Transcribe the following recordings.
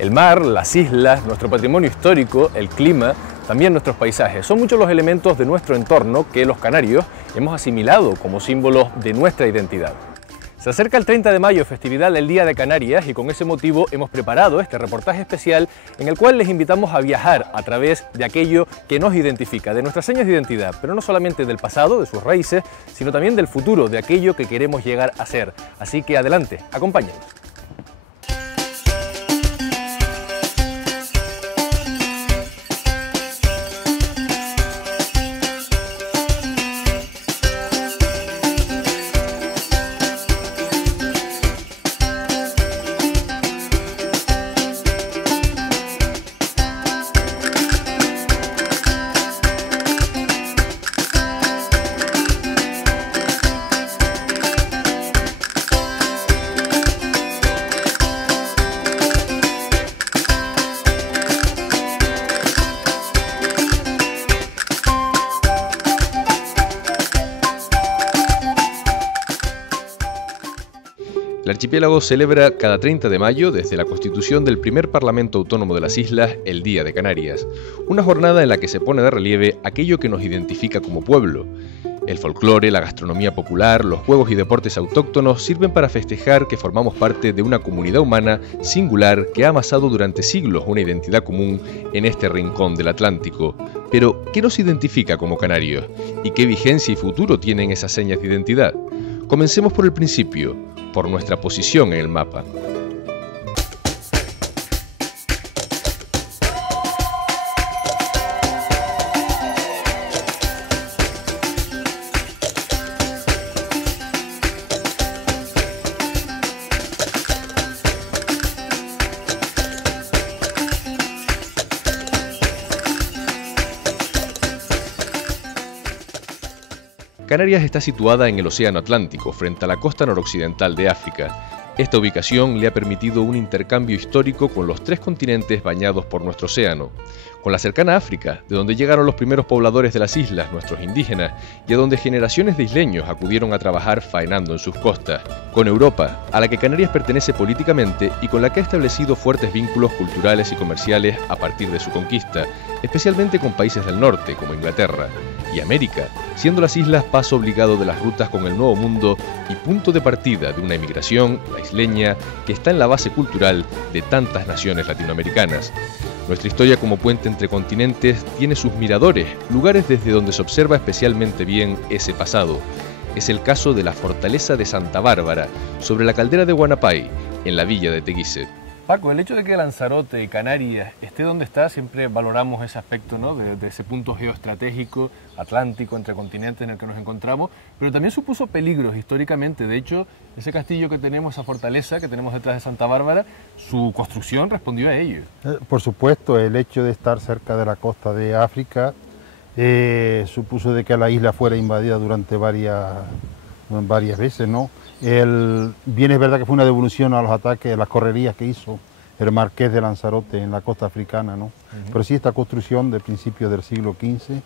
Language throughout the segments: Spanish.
El mar, las islas, nuestro patrimonio histórico, el clima, también nuestros paisajes. Son muchos los elementos de nuestro entorno que los canarios hemos asimilado como símbolos de nuestra identidad. Se acerca el 30 de mayo, festividad del Día de Canarias, y con ese motivo hemos preparado este reportaje especial en el cual les invitamos a viajar a través de aquello que nos identifica, de nuestras señas de identidad, pero no solamente del pasado, de sus raíces, sino también del futuro, de aquello que queremos llegar a ser. Así que adelante, acompáñenos. El archipiélago celebra cada 30 de mayo, desde la constitución del primer Parlamento Autónomo de las Islas, el Día de Canarias, una jornada en la que se pone de relieve aquello que nos identifica como pueblo. El folclore, la gastronomía popular, los juegos y deportes autóctonos sirven para festejar que formamos parte de una comunidad humana singular que ha amasado durante siglos una identidad común en este rincón del Atlántico. Pero, ¿qué nos identifica como canarios? ¿Y qué vigencia y futuro tienen esas señas de identidad? Comencemos por el principio, por nuestra posición en el mapa. Canarias está situada en el Océano Atlántico, frente a la costa noroccidental de África. Esta ubicación le ha permitido un intercambio histórico con los tres continentes bañados por nuestro océano, con la cercana África, de donde llegaron los primeros pobladores de las islas, nuestros indígenas, y a donde generaciones de isleños acudieron a trabajar faenando en sus costas, con Europa, a la que Canarias pertenece políticamente y con la que ha establecido fuertes vínculos culturales y comerciales a partir de su conquista, especialmente con países del norte, como Inglaterra, y América, siendo las islas paso obligado de las rutas con el Nuevo Mundo y punto de partida de una emigración, la isleña, que está en la base cultural de tantas naciones latinoamericanas. Nuestra historia como puente entre continentes tiene sus miradores, lugares desde donde se observa especialmente bien ese pasado. Es el caso de la Fortaleza de Santa Bárbara, sobre la caldera de Huanapay, en la villa de Teguise. Paco, el hecho de que Lanzarote, Canarias, esté donde está, siempre valoramos ese aspecto, ¿no? de ese punto geoestratégico, atlántico, entre continentes en el que nos encontramos, pero también supuso peligros históricamente. De hecho, ese castillo que tenemos, esa fortaleza que tenemos detrás de Santa Bárbara, su construcción respondió a ello. Por supuesto, el hecho de estar cerca de la costa de África supuso de que la isla fuera invadida durante varias veces, ¿no? Bien es verdad que fue una devolución a los ataques, a las correrías que hizo el marqués de Lanzarote en la costa africana, ¿no? Pero sí, esta construcción de principios del siglo XV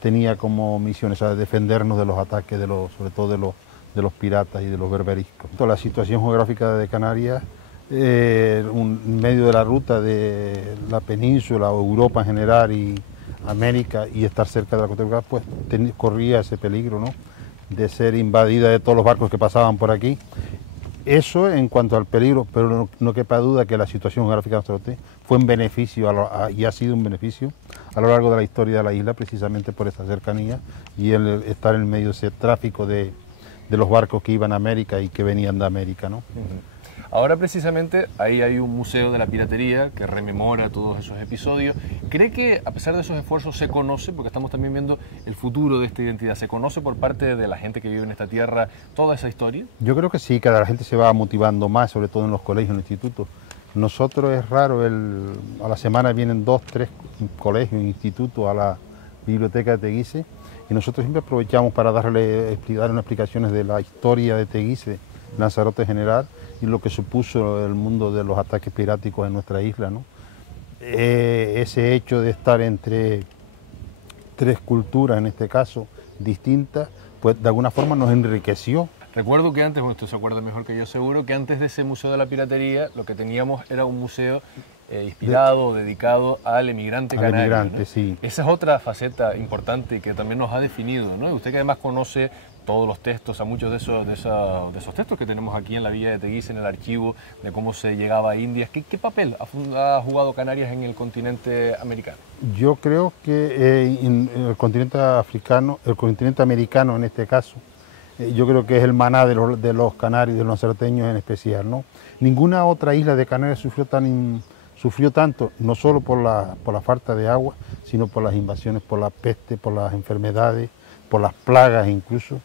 tenía como misión esa de defendernos de los ataques, sobre todo de los piratas y de los berberiscos. La situación geográfica de Canarias, en medio de la ruta de la península o Europa en general y América, y estar cerca de la costa africana, pues corría ese peligro, ¿no?, de ser invadida de todos los barcos que pasaban por aquí. Eso en cuanto al peligro, pero no quepa duda que la situación geográfica de Lanzarote fue un beneficio y ha sido un beneficio a lo largo de la historia de la isla, precisamente por esta cercanía y el estar en medio de ese tráfico de los barcos que iban a América y que venían de América, ¿no? Ahora precisamente ahí hay un museo de la piratería que rememora todos esos episodios. ¿Cree que a pesar de esos esfuerzos se conoce, porque estamos también viendo el futuro de esta identidad, se conoce por parte de la gente que vive en esta tierra toda esa historia? Yo creo que sí, cada la gente se va motivando más, sobre todo en los colegios, en los institutos. Nosotros es raro, a la semana vienen 2, 3 colegios, institutos a la biblioteca de Teguise, y nosotros siempre aprovechamos para dar unas explicaciones de la historia de Teguise, Lanzarote en general, y lo que supuso el mundo de los ataques piráticos en nuestra isla, ¿no? Ese hecho de estar entre tres culturas, en este caso, distintas, pues de alguna forma nos enriqueció. Recuerdo que antes, bueno, usted se acuerda mejor que yo seguro, que antes de ese Museo de la Piratería lo que teníamos era un museo inspirado, dedicado al emigrante al canario. emigrante, ¿no? sí. Esa es otra faceta importante y que también nos ha definido, ¿no? Usted que además conoce todos los textos, a muchos de esos textos que tenemos aquí en la Villa de Teguise, en el archivo, de cómo se llegaba a Indias. ¿Qué papel ha jugado Canarias en el continente americano? Yo creo que en el continente africano, el continente americano en este caso, yo creo que es el maná de los canarios, de los lanzaroteños en especial, ¿no? Ninguna otra isla de Canarias sufrió tanto, no solo por la falta de agua, sino por las invasiones, por la peste, por las enfermedades, por las plagas incluso,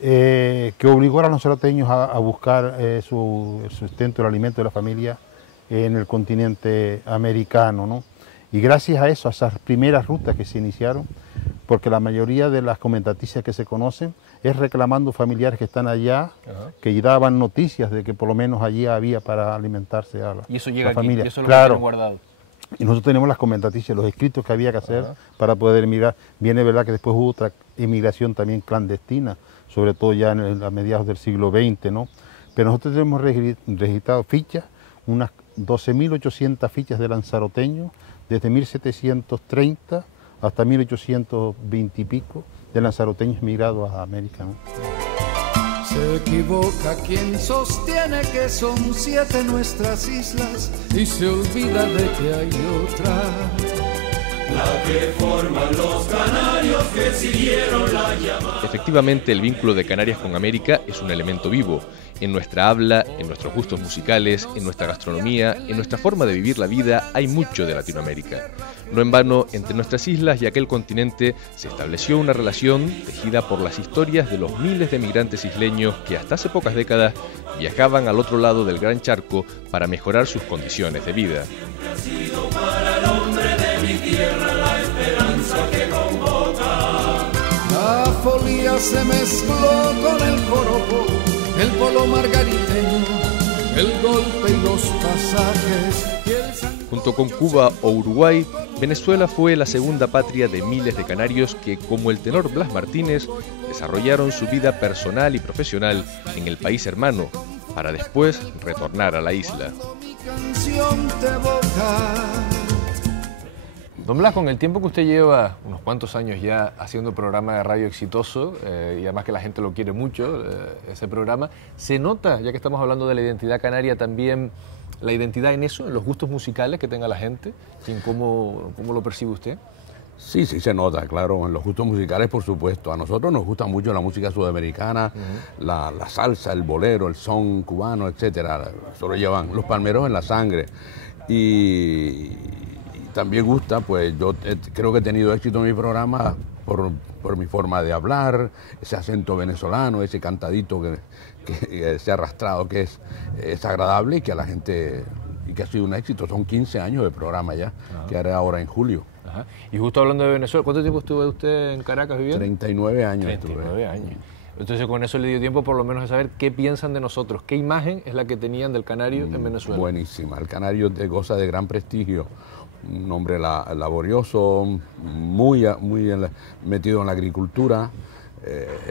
que obligó a los lanzaroteños a buscar el sustento, el alimento de la familia en el continente americano, ¿no? Y gracias a eso, a esas primeras rutas que se iniciaron, porque la mayoría de las comentaticias que se conocen es reclamando familiares que están allá, que daban noticias de que por lo menos allí había para alimentarse a y eso llega la familia. Aquí, y eso lo claro. tienen guardado. Y nosotros tenemos las comentaticias, los escritos que había que hacer para poder emigrar. Viene verdad que después hubo otra emigración también clandestina, sobre todo ya a mediados del siglo XX, ¿no? Pero nosotros tenemos registrado fichas, unas 12.800 fichas de lanzaroteños, desde 1730 hasta 1820 y pico, de lanzaroteños migrados a América, ¿no? Se equivoca quien sostiene que son 7 nuestras islas y se olvida de que hay otra. La que forman los canarios que siguieron la llamada. Efectivamente, el vínculo de Canarias con América es un elemento vivo, en nuestra habla, en nuestros gustos musicales, en nuestra gastronomía, en nuestra forma de vivir la vida, hay mucho de Latinoamérica. No en vano, entre nuestras islas y aquel continente se estableció una relación tejida por las historias de los miles de migrantes isleños que hasta hace pocas décadas viajaban al otro lado del Gran Charco para mejorar sus condiciones de vida. La folía se mezcló con el joropo, el polo margariteño, el golpe y los pasajes. Junto con Cuba o Uruguay, Venezuela fue la segunda patria de miles de canarios que, como el tenor Blas Martínez, desarrollaron su vida personal y profesional en el país hermano, para después retornar a la isla. Don Blas, con el tiempo que usted lleva, unos cuantos años ya haciendo programa de radio exitoso, y además que la gente lo quiere mucho, ese programa, ¿se nota, ya que estamos hablando de la identidad canaria, también la identidad en eso, en los gustos musicales que tenga la gente? ¿Cómo lo percibe usted? Sí, sí se nota, claro, en los gustos musicales, por supuesto. A nosotros nos gusta mucho la música sudamericana, la salsa, el bolero, el son cubano, etcétera. Eso lo llevan los palmeros en la sangre. Y también gusta, pues yo creo que he tenido éxito en mi programa por mi forma de hablar, ese acento venezolano, ese cantadito que se ha arrastrado, que es agradable y que a la gente, y que ha sido un éxito. Son 15 años de programa ya, que haré ahora en julio. Ajá. Y justo hablando de Venezuela, ¿cuánto tiempo estuvo usted en Caracas viviendo? 39 años 39 años. Entonces con eso le dio tiempo por lo menos de saber qué piensan de nosotros, qué imagen es la que tenían del canario en Venezuela. Buenísima, el canario goza de gran prestigio, un hombre laborioso, muy metido en la agricultura.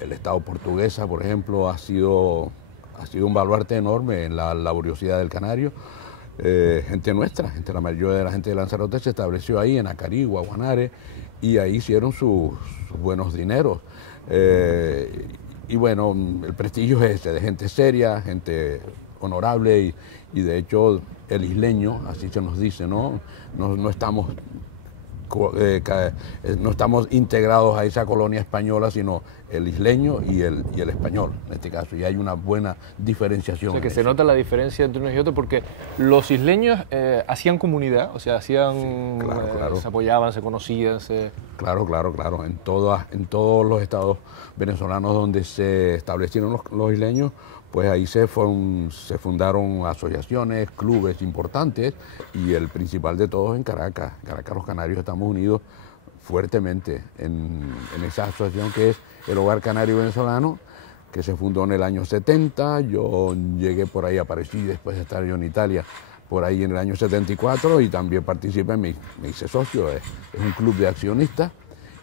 El Estado portuguesa, por ejemplo, ha sido un baluarte enorme en la laboriosidad del canario. Gente nuestra, la mayoría de la gente de Lanzarote se estableció ahí, en Acarigua, Guanare, y ahí hicieron sus buenos dineros. Y bueno, el prestigio es ese, de gente seria, gente honorable, y de hecho el isleño, así se nos dice, ¿no? No estamos integrados a esa colonia española, sino el isleño y el español, en este caso, y hay una buena diferenciación. O sea, que se nota la diferencia entre unos y otros, porque los isleños hacían comunidad, o sea, hacían, sí, claro. Se apoyaban, se conocían. Claro, en todos los estados venezolanos donde se establecieron los isleños, pues ahí se fundaron asociaciones, clubes importantes, y el principal de todos en Caracas. Caracas, los canarios estamos unidos fuertemente en esa asociación que es el Hogar Canario Venezolano, que se fundó en el año 70. Yo llegué por ahí, aparecí después de estar yo en Italia, por ahí en el año 74, y también participé, me hice socio, es un club de accionistas,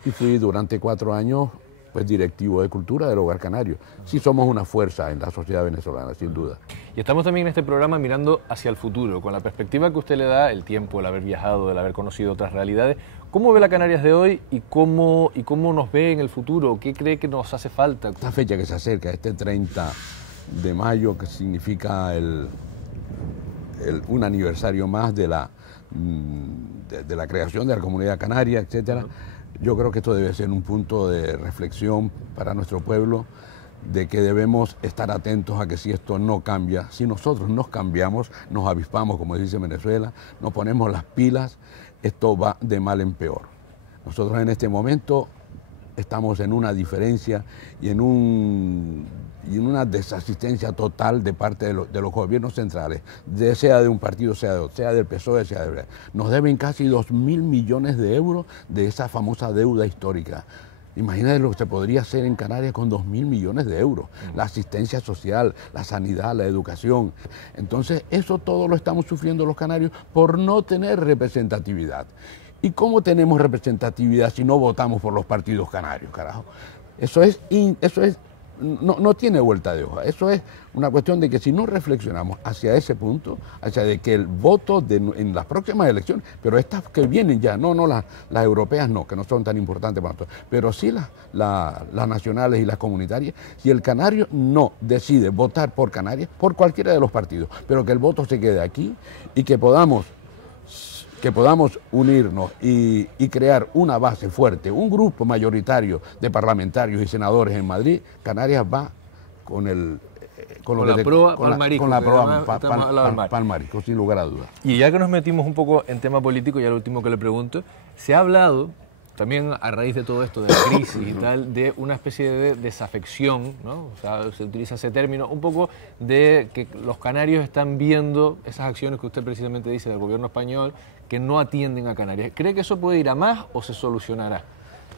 y fui durante 4 años pues, directivo de cultura del Hogar Canario. Sí somos una fuerza en la sociedad venezolana, sin duda. Y estamos también en este programa mirando hacia el futuro, con la perspectiva que usted le da, el tiempo, el haber viajado, el haber conocido otras realidades. ¿Cómo ve la Canarias de hoy y cómo nos ve en el futuro? ¿Qué cree que nos hace falta? Esta fecha que se acerca, este 30 de mayo, que significa un aniversario más de la creación de la Comunidad Canaria, etcétera. Yo creo que esto debe ser un punto de reflexión para nuestro pueblo, de que debemos estar atentos a que si esto no cambia, si nosotros nos cambiamos, nos avispamos, como dice Venezuela, nos ponemos las pilas, esto va de mal en peor. Nosotros en este momento estamos en una diferencia y en una desasistencia total de parte de los gobiernos centrales, sea de un partido, sea de otro, sea del PSOE, sea de... Nos deben casi 2.000 millones de euros de esa famosa deuda histórica. Imagínate lo que se podría hacer en Canarias con 2.000 millones de euros. La asistencia social, la sanidad, la educación. Entonces, eso todo lo estamos sufriendo los canarios por no tener representatividad. ¿Y cómo tenemos representatividad si no votamos por los partidos canarios, carajo? No tiene vuelta de hoja. Eso es una cuestión de que si no reflexionamos hacia ese punto, hacia de que el voto en las próximas elecciones, pero estas que vienen ya, no las europeas no, que no son tan importantes para nosotros, pero sí las nacionales y las comunitarias, si el canario no decide votar por Canarias, por cualquiera de los partidos, pero que el voto se quede aquí y que podamos unirnos y crear una base fuerte, un grupo mayoritario de parlamentarios y senadores en Madrid, Canarias va con la proa Palmarisco, sin lugar a dudas. Y ya que nos metimos un poco en tema político, ya lo último que le pregunto, se ha hablado, también a raíz de todo esto, de la crisis y tal, de una especie de desafección, ¿no? O sea, se utiliza ese término, un poco de que los canarios están viendo esas acciones que usted precisamente dice del gobierno español, que no atienden a Canarias. ¿Cree que eso puede ir a más o se solucionará?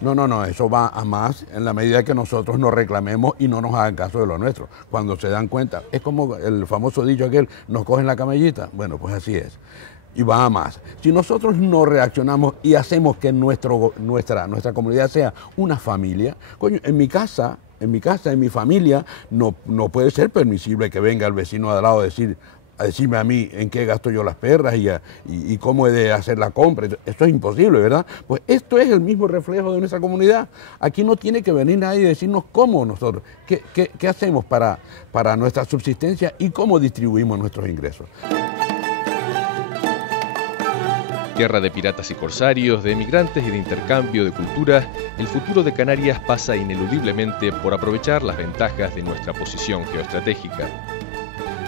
No, eso va a más en la medida que nosotros nos reclamemos y no nos hagan caso de lo nuestro. Cuando se dan cuenta, es como el famoso dicho aquel, nos cogen la camellita, bueno, pues así es. Y va a más. Si nosotros no reaccionamos y hacemos que nuestra comunidad sea una familia, coño, en mi casa, en mi familia, no puede ser permisible que venga el vecino de al lado a decirme a mí en qué gasto yo las perras y cómo he de hacer la compra. Esto es imposible, ¿verdad? Pues esto es el mismo reflejo de nuestra comunidad. Aquí no tiene que venir nadie y decirnos cómo nosotros, qué hacemos para nuestra subsistencia y cómo distribuimos nuestros ingresos. Tierra de piratas y corsarios, de emigrantes y de intercambio de culturas, el futuro de Canarias pasa ineludiblemente por aprovechar las ventajas de nuestra posición geoestratégica.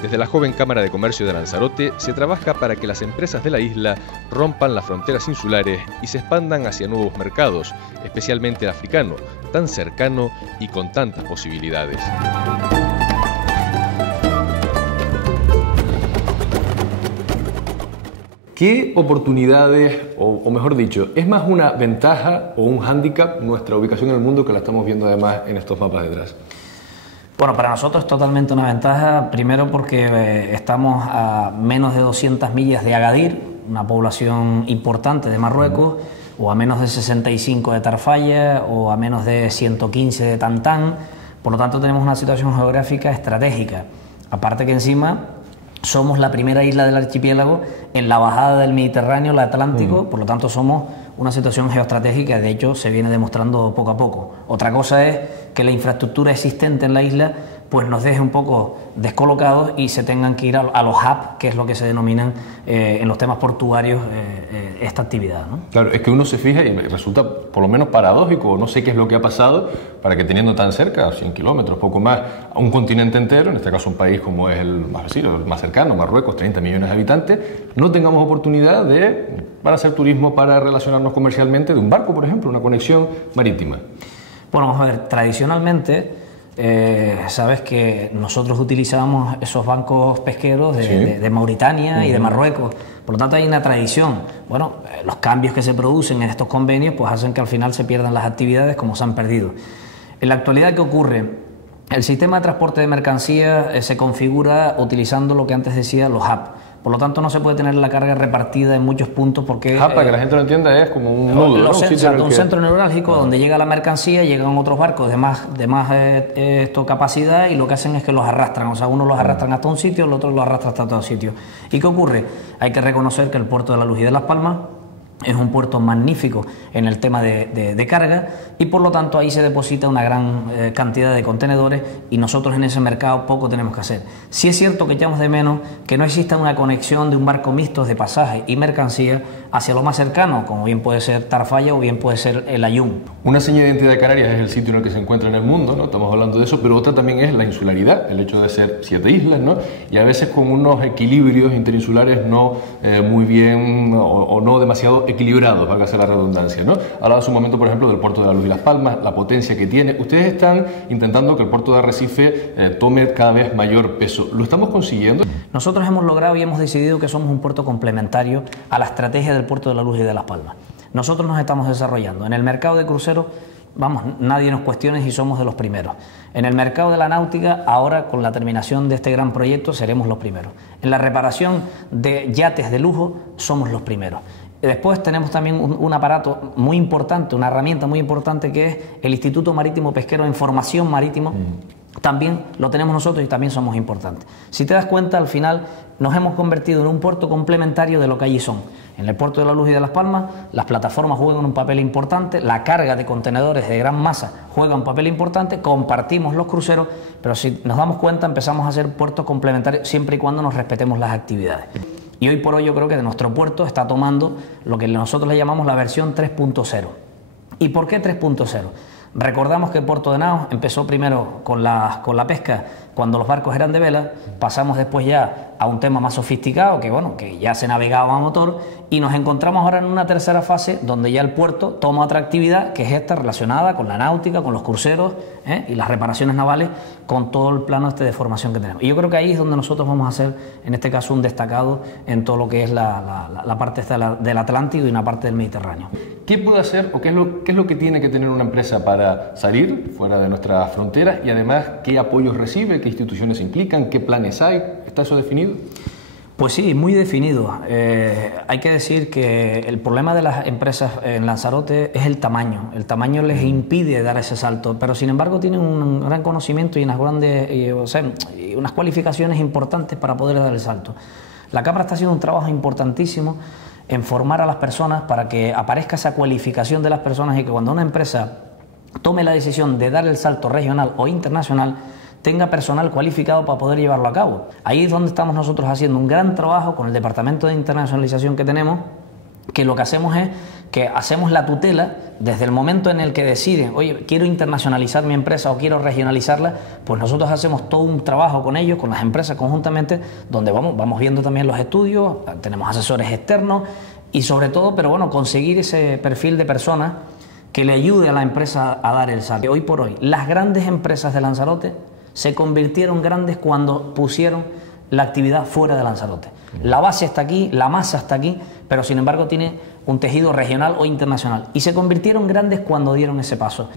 Desde la joven Cámara de Comercio de Lanzarote se trabaja para que las empresas de la isla rompan las fronteras insulares y se expandan hacia nuevos mercados, especialmente el africano, tan cercano y con tantas posibilidades. ¿Qué oportunidades, o mejor dicho, es más una ventaja o un hándicap nuestra ubicación en el mundo, que la estamos viendo además en estos mapas detrás? Bueno, para nosotros es totalmente una ventaja, primero porque estamos a menos de 200 millas de Agadir, una población importante de Marruecos, o a menos de 65 de Tarfaya, o a menos de 115 de Tantán. Por lo tanto, tenemos una situación geográfica estratégica. Aparte que encima somos la primera isla del archipiélago en la bajada del Mediterráneo, el Atlántico, por lo tanto somos una situación geoestratégica, de hecho se viene demostrando poco a poco. Otra cosa es que la infraestructura existente en la isla pues nos deje un poco descolocados y se tengan que ir a los hubs, que es lo que se denominan en los temas portuarios esta actividad, ¿no? Claro, es que uno se fija y resulta por lo menos paradójico, no sé qué es lo que ha pasado para que teniendo tan cerca, 100 kilómetros, poco más, a un continente entero, en este caso un país como es el más cercano, Marruecos, 30 millones de habitantes, no tengamos oportunidad para hacer turismo, para relacionarnos comercialmente de un barco, por ejemplo, una conexión marítima. Bueno, vamos a ver, tradicionalmente sabes que nosotros utilizábamos esos bancos pesqueros de Mauritania y de Marruecos, por lo tanto hay una tradición. Bueno, los cambios que se producen en estos convenios pues hacen que al final se pierdan las actividades como se han perdido. En la actualidad, ¿qué ocurre? El sistema de transporte de mercancías se configura utilizando lo que antes decía los hubs. Por lo tanto, no se puede tener la carga repartida en muchos puntos porque... para que la gente lo entienda, es como un nudo, ¿no? Un centro neurálgico donde llega la mercancía, llegan otros barcos de más capacidad y lo que hacen es que los arrastran. O sea, unos los arrastran hasta un sitio, el otro los arrastra hasta otro sitio. ¿Y qué ocurre? Hay que reconocer que el puerto de La Luz y de Las Palmas es un puerto magnífico en el tema de carga y por lo tanto ahí se deposita una gran cantidad de contenedores y nosotros en ese mercado poco tenemos que hacer. Sí es cierto que echamos de menos que no exista una conexión de un barco mixto de pasaje y mercancía hacia lo más cercano, como bien puede ser Tarfaya o bien puede ser el Ayun. Una seña de identidad de Canarias es el sitio en el que se encuentra en el mundo, ¿no? Estamos hablando de eso, pero otra también es la insularidad, el hecho de ser 7 islas, ¿no? Y a veces con unos equilibrios interinsulares no muy bien o no demasiado equilibrados, valga la redundancia, ¿no? Hablaba hace un momento, por ejemplo, del puerto de La Luz y Las Palmas, la potencia que tiene. Ustedes están intentando que el puerto de Arrecife tome cada vez mayor peso. ¿Lo estamos consiguiendo? Nosotros hemos logrado y hemos decidido que somos un puerto complementario a la estrategia del puerto de La Luz y de Las Palmas. Nosotros nos estamos desarrollando. En el mercado de cruceros, vamos, nadie nos cuestione si somos de los primeros. En el mercado de la náutica, ahora con la terminación de este gran proyecto, seremos los primeros. En la reparación de yates de lujo, somos los primeros. Después tenemos también un aparato muy importante, una herramienta muy importante que es el Instituto Marítimo Pesquero en Formación Marítima. También lo tenemos nosotros y también somos importantes. Si te das cuenta, al final nos hemos convertido en un puerto complementario de lo que allí son. En el puerto de La Luz y de Las Palmas, las plataformas juegan un papel importante, la carga de contenedores de gran masa juega un papel importante, compartimos los cruceros, pero si nos damos cuenta empezamos a ser puertos complementarios siempre y cuando nos respetemos las actividades. Y hoy por hoy yo creo que nuestro puerto está tomando lo que nosotros le llamamos la versión 3.0. ¿Y por qué 3.0? Recordamos que Puerto de Naos empezó primero con la pesca cuando los barcos eran de vela, pasamos después ya a un tema más sofisticado, que ya se navegaba a motor, y nos encontramos ahora en una tercera fase donde ya el puerto toma otra actividad, que es esta relacionada con la náutica, con los cruceros y las reparaciones navales, con todo el plano de formación que tenemos. Y yo creo que ahí es donde nosotros vamos a hacer, en este caso, un destacado en todo lo que es la parte del Atlántico y una parte del Mediterráneo. ¿Qué puede hacer o qué es lo que tiene que tener una empresa para salir fuera de nuestras fronteras y además qué apoyos recibe, qué instituciones implican, qué planes hay? ¿Está eso definido? Pues sí, muy definido. Hay que decir que el problema de las empresas en Lanzarote es el tamaño. El tamaño les impide dar ese salto, pero sin embargo tienen un gran conocimiento y unas cualificaciones importantes para poder dar el salto. La Cámara está haciendo un trabajo importantísimo en formar a las personas para que aparezca esa cualificación de las personas y que cuando una empresa tome la decisión de dar el salto regional o internacional, tenga personal cualificado para poder llevarlo a cabo. Ahí es donde estamos nosotros haciendo un gran trabajo con el Departamento de Internacionalización que tenemos, que lo que hacemos es que hacemos la tutela desde el momento en el que deciden, oye, quiero internacionalizar mi empresa o quiero regionalizarla, pues nosotros hacemos todo un trabajo con ellos, con las empresas conjuntamente, donde vamos viendo también los estudios, tenemos asesores externos y sobre todo, conseguir ese perfil de personas que le ayude a la empresa a dar el salto. Hoy por hoy, las grandes empresas de Lanzarote se convirtieron grandes cuando pusieron la actividad fuera de Lanzarote. La base está aquí, la masa está aquí, pero sin embargo tiene un tejido regional o internacional. Y se convirtieron grandes cuando dieron ese paso.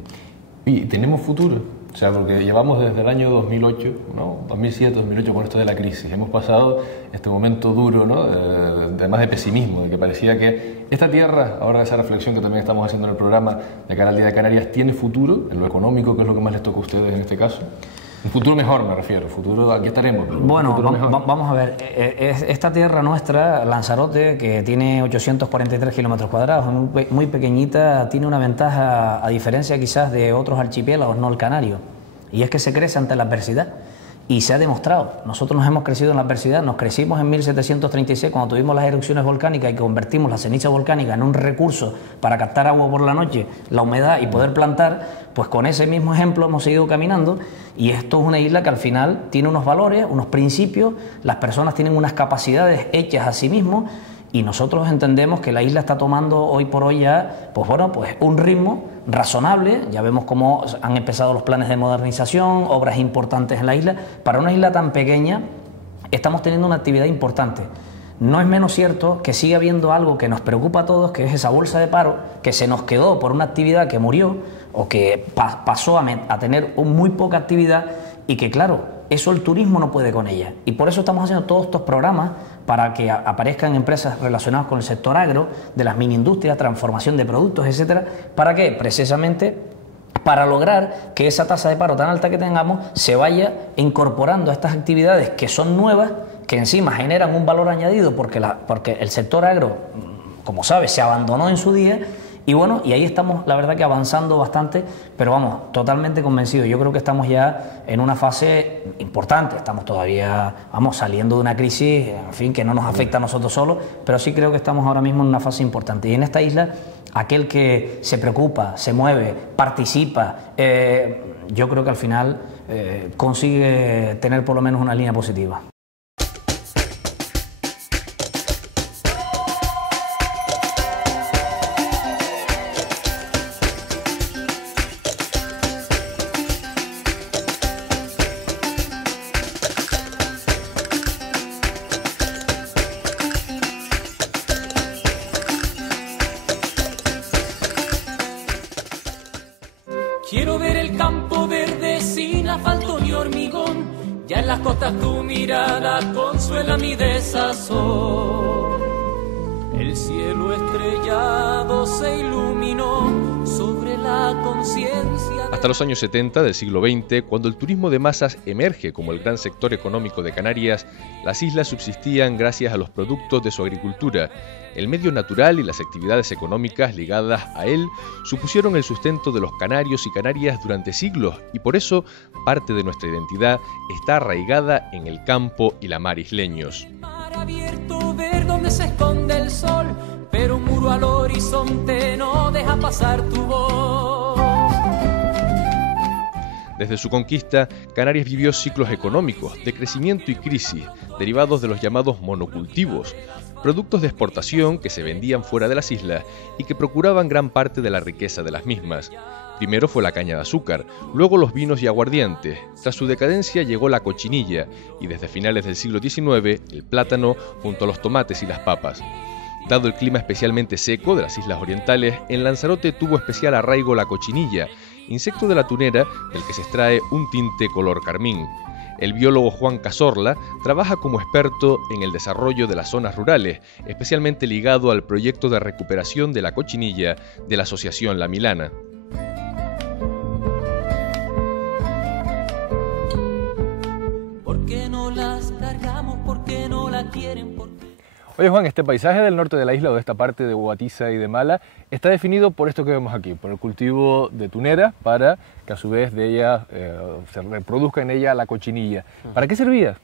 Y tenemos futuro, o sea, porque llevamos desde el año 2008, ¿no? 2007, 2008 con esto de la crisis. Hemos pasado este momento duro, ¿no? Además de pesimismo, de que parecía que esta tierra, ahora esa reflexión que también estamos haciendo en el programa de cara al Día de Canarias, tiene futuro en lo económico, que es lo que más les toca a ustedes en este caso. Un futuro mejor me refiero, futuro, aquí estaremos. Bueno, vamos a ver, esta tierra nuestra, Lanzarote, que tiene 843 kilómetros cuadrados, muy pequeñita, tiene una ventaja a diferencia quizás de otros archipiélagos, no el canario, y es que se crece ante la adversidad. Y se ha demostrado, nosotros nos hemos crecido en la adversidad, nos crecimos en 1736 cuando tuvimos las erupciones volcánicas y convertimos la ceniza volcánica en un recurso para captar agua por la noche, la humedad y poder plantar, pues con ese mismo ejemplo hemos seguido caminando y esto es una isla que al final tiene unos valores, unos principios, las personas tienen unas capacidades hechas a sí mismos y nosotros entendemos que la isla está tomando hoy por hoy ya, pues un ritmo razonable. Ya vemos cómo han empezado los planes de modernización, obras importantes en la isla. Para una isla tan pequeña estamos teniendo una actividad importante. No es menos cierto que sigue habiendo algo que nos preocupa a todos, que es esa bolsa de paro que se nos quedó por una actividad que murió o que pasó a tener muy poca actividad y que claro, eso el turismo no puede con ella. Y por eso estamos haciendo todos estos programas para que aparezcan empresas relacionadas con el sector agro, de las mini industrias, transformación de productos, etcétera. ¿Para qué? Precisamente para lograr que esa tasa de paro tan alta que tengamos se vaya incorporando a estas actividades que son nuevas, que encima generan un valor añadido porque el sector agro, como sabes, se abandonó en su día. Y bueno, y ahí estamos, la verdad que avanzando bastante, pero vamos, totalmente convencidos. Yo creo que estamos ya en una fase importante, estamos todavía, saliendo de una crisis, en fin, que no nos afecta a nosotros solos, pero sí creo que estamos ahora mismo en una fase importante. Y en esta isla, aquel que se preocupa, se mueve, participa, yo creo que al final consigue tener por lo menos una línea positiva. Quiero ver el campo verde sin asfalto ni hormigón. Ya en las costas tu mirada consuela mi desazón. El cielo estrellado se iluminó sobre la conciencia. Hasta los años 70 del siglo XX, cuando el turismo de masas emerge como el gran sector económico de Canarias, las islas subsistían gracias a los productos de su agricultura. El medio natural y las actividades económicas ligadas a él supusieron el sustento de los canarios y canarias durante siglos y por eso parte de nuestra identidad está arraigada en el campo y la mar isleños. Mar abierto, ver dónde se esconde el sol, pero un muro al horizonte no deja pasar tu voz. Desde su conquista, Canarias vivió ciclos económicos de crecimiento y crisis, derivados de los llamados monocultivos, productos de exportación que se vendían fuera de las islas y que procuraban gran parte de la riqueza de las mismas. Primero fue la caña de azúcar, luego los vinos y aguardientes. Tras su decadencia llegó la cochinilla y desde finales del siglo XIX el plátano junto a los tomates y las papas. Dado el clima especialmente seco de las islas orientales, en Lanzarote tuvo especial arraigo la cochinilla, insecto de la tunera del que se extrae un tinte color carmín. El biólogo Juan Cazorla trabaja como experto en el desarrollo de las zonas rurales, especialmente ligado al proyecto de recuperación de la cochinilla de la Asociación La Milana. ¿Por qué no las cargamos? ¿Por qué no la quieren? Oye Juan, este paisaje del norte de la isla o de esta parte de Boatiza y de Mala está definido por esto que vemos aquí, por el cultivo de tunera para que a su vez de ella se reproduzca en ella la cochinilla. ¿Para qué servía?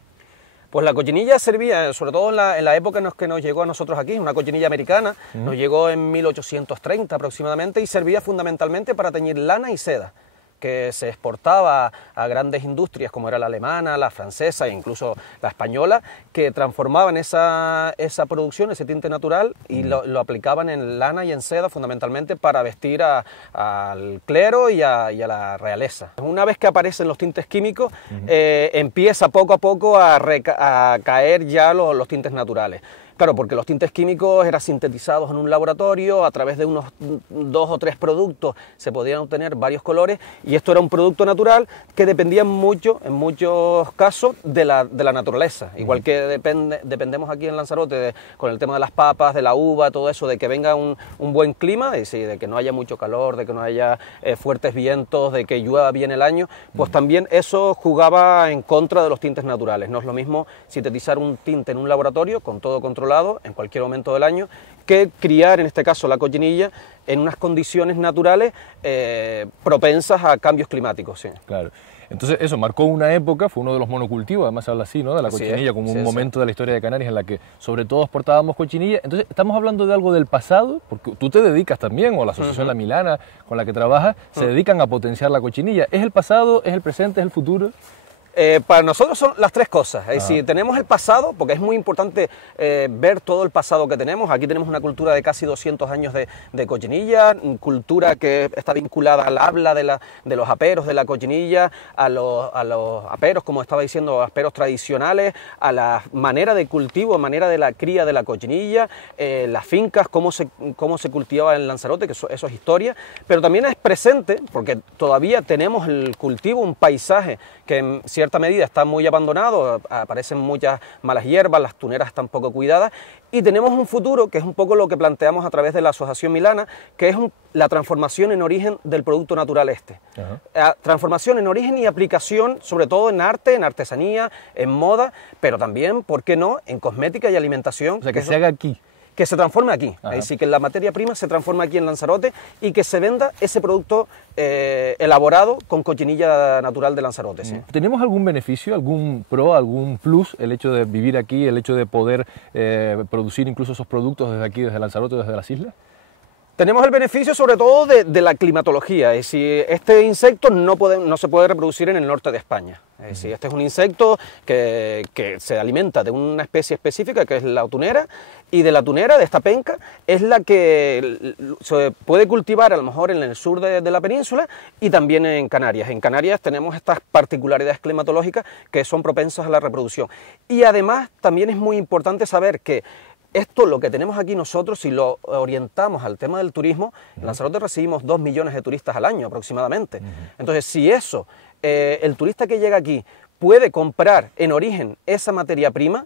Pues la cochinilla servía, sobre todo en la época que nos llegó a nosotros aquí, una cochinilla americana, nos llegó en 1830 aproximadamente y servía fundamentalmente para teñir lana y seda, que se exportaba a grandes industrias como era la alemana, la francesa e incluso la española, que transformaban esa producción, ese tinte natural, y lo aplicaban en lana y en seda fundamentalmente para vestir al clero y a la realeza. Una vez que aparecen los tintes químicos, empieza poco a poco a caer ya los tintes naturales. Claro, porque los tintes químicos eran sintetizados en un laboratorio, a través de unos 2 o 3 productos se podían obtener varios colores, y esto era un producto natural que dependía mucho, en muchos casos, de la naturaleza. Igual que dependemos aquí en Lanzarote con el tema de las papas, de la uva, todo eso, de que venga un buen clima, de que no haya mucho calor, de que no haya fuertes vientos, de que llueva bien el año, pues también eso jugaba en contra de los tintes naturales. No es lo mismo sintetizar un tinte en un laboratorio con todo controlado en cualquier momento del año, que criar, en este caso la cochinilla, en unas condiciones naturales propensas a cambios climáticos. Sí. Claro. Entonces eso marcó una época, fue uno de los monocultivos, además se habla así, ¿no?, de la cochinilla, como un momento de la historia de Canarias en la que sobre todo exportábamos cochinilla. Entonces estamos hablando de algo del pasado, porque tú te dedicas también, o la Asociación La Milana con la que trabajas, se dedican a potenciar la cochinilla. ¿Es el pasado, es el presente, es el futuro? Para nosotros son las tres cosas, es decir, tenemos el pasado, porque es muy importante ver todo el pasado que tenemos. Aquí tenemos una cultura de casi 200 años de cochinilla, cultura que está vinculada al habla de los aperos de la cochinilla, a los aperos, como estaba diciendo, aperos tradicionales, a la manera de cultivo, manera de la cría de la cochinilla, las fincas, cómo se cultivaba en Lanzarote, que eso es historia, pero también es presente, porque todavía tenemos el cultivo, un paisaje que en cierta medida está muy abandonado, aparecen muchas malas hierbas, las tuneras están poco cuidadas, y tenemos un futuro que es un poco lo que planteamos a través de la Asociación Milana, que es la transformación en origen del producto natural este. Transformación en origen y aplicación, sobre todo en arte, en artesanía, en moda, pero también, ¿por qué no?, en cosmética y alimentación. O sea, que se haga aquí. Que se transforme aquí, es decir, que la materia prima se transforme aquí en Lanzarote y que se venda ese producto elaborado con cochinilla natural de Lanzarote. Sí. ¿Tenemos algún beneficio, algún pro, algún plus, el hecho de vivir aquí, el hecho de poder producir incluso esos productos desde aquí, desde Lanzarote, desde las islas? Tenemos el beneficio sobre todo de la climatología, es decir, este insecto no se puede reproducir en el norte de España. Es decir, este es un insecto que se alimenta de una especie específica que es la tunera, y de la tunera, de esta penca, es la que se puede cultivar a lo mejor en el sur de la península y también en Canarias. En Canarias tenemos estas particularidades climatológicas que son propensas a la reproducción. Y además también es muy importante saber que esto, lo que tenemos aquí nosotros, si lo orientamos al tema del turismo, en Lanzarote recibimos 2 millones de turistas al año aproximadamente. Entonces, si eso, el turista que llega aquí puede comprar en origen esa materia prima,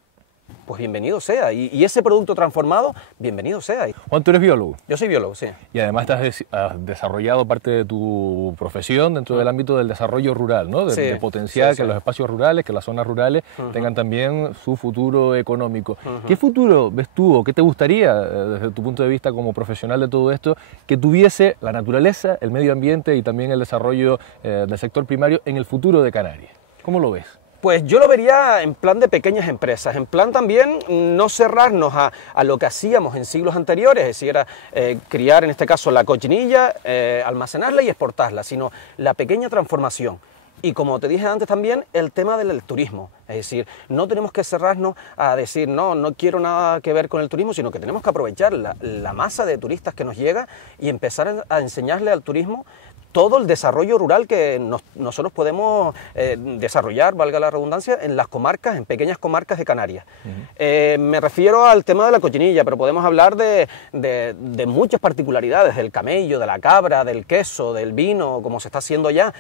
pues bienvenido sea, y ese producto transformado, bienvenido sea. Juan, tú eres biólogo. Yo soy biólogo, sí. Y además has desarrollado parte de tu profesión dentro del ámbito del desarrollo rural, ¿no? De potenciar que los espacios rurales, que las zonas rurales tengan también su futuro económico. ¿Qué futuro ves tú o qué te gustaría, desde tu punto de vista como profesional de todo esto, que tuviese la naturaleza, el medio ambiente y también el desarrollo del sector primario en el futuro de Canarias? ¿Cómo lo ves? Pues yo lo vería en plan de pequeñas empresas, en plan también no cerrarnos a lo que hacíamos en siglos anteriores, es decir, era criar en este caso la cochinilla, almacenarla y exportarla, sino la pequeña transformación. Y como te dije antes también, el tema del turismo, es decir, no tenemos que cerrarnos a decir no quiero nada que ver con el turismo, sino que tenemos que aprovechar la masa de turistas que nos llega y empezar a enseñarle al turismo todo el desarrollo rural que nosotros podemos desarrollar, valga la redundancia, en las comarcas, en pequeñas comarcas de Canarias. Me refiero al tema de la cochinilla, pero podemos hablar de muchas particularidades, del camello, de la cabra, del queso, del vino, como se está haciendo ya,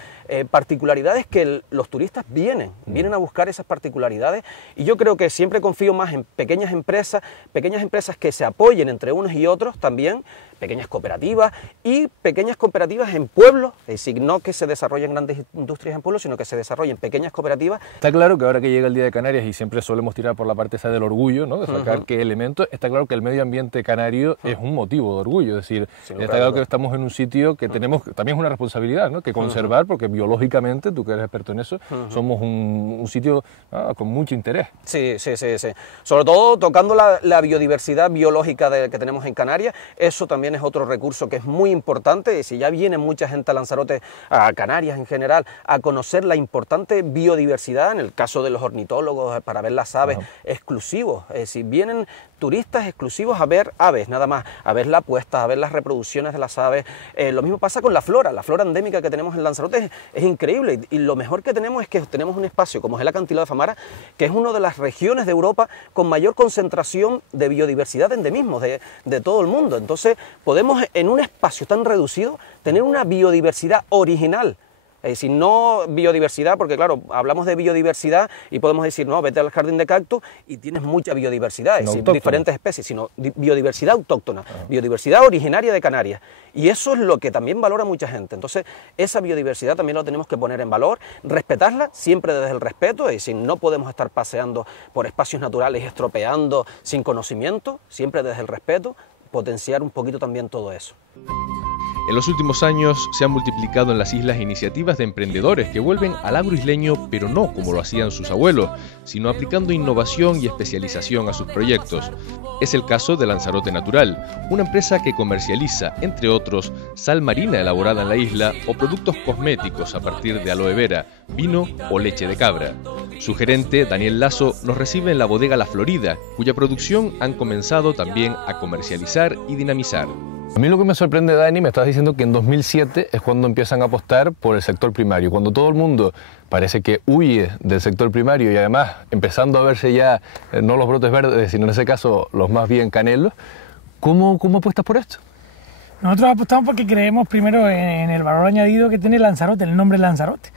particularidades que los turistas vienen a buscar esas particularidades, y yo creo que siempre confío más en pequeñas empresas que se apoyen entre unos y otros también, pequeñas cooperativas en pueblos, es decir, no que se desarrollen grandes industrias en pueblos, sino que se desarrollen pequeñas cooperativas. Está claro que ahora que llega el Día de Canarias y siempre solemos tirar por la parte esa del orgullo, ¿no? De sacar qué elementos, está claro que el medio ambiente canario es un motivo de orgullo, es decir, está claro que estamos en un sitio que tenemos, también es una responsabilidad, ¿no? Que conservar, porque biológicamente, tú que eres experto en eso, somos un sitio con mucho interés. Sí. Sobre todo tocando la biodiversidad biológica que tenemos en Canarias, eso también es otro recurso que es muy importante, y si ya viene mucha gente a Lanzarote, a Canarias en general, a conocer la importante biodiversidad, en el caso de los ornitólogos, para ver las aves exclusivos, es decir, vienen turistas exclusivos a ver aves, nada más, a ver la puesta, a ver las reproducciones de las aves. Lo mismo pasa con la flora endémica que tenemos en Lanzarote es increíble, y lo mejor que tenemos es que tenemos un espacio como es el acantilado de Famara, que es una de las regiones de Europa con mayor concentración de biodiversidad de endemismos de todo el mundo. Entonces podemos en un espacio tan reducido tener una biodiversidad original. Es decir, no biodiversidad, porque claro, hablamos de biodiversidad y podemos decir, no, vete al jardín de cactus y tienes mucha biodiversidad, es decir, diferentes especies, sino biodiversidad autóctona, biodiversidad originaria de Canarias. Y eso es lo que también valora mucha gente. Entonces, esa biodiversidad también la tenemos que poner en valor, respetarla siempre desde el respeto, es decir, no podemos estar paseando por espacios naturales, estropeando sin conocimiento, siempre desde el respeto, potenciar un poquito también todo eso. En los últimos años se han multiplicado en las islas iniciativas de emprendedores que vuelven al agro isleño, pero no como lo hacían sus abuelos, sino aplicando innovación y especialización a sus proyectos. Es el caso de Lanzarote Natural, una empresa que comercializa, entre otros, sal marina elaborada en la isla o productos cosméticos a partir de aloe vera, vino o leche de cabra. Su gerente, Daniel Lasso, nos recibe en la bodega La Florida, cuya producción han comenzado también a comercializar y dinamizar. A mí lo que me sorprende, Dani, me estabas diciendo que en 2007 es cuando empiezan a apostar por el sector primario, cuando todo el mundo parece que huye del sector primario y además empezando a verse ya no los brotes verdes, sino en ese caso los más bien canelos. ¿Cómo apuestas por esto? Nosotros apostamos porque creemos primero en el valor añadido que tiene Lanzarote, el nombre Lanzarote.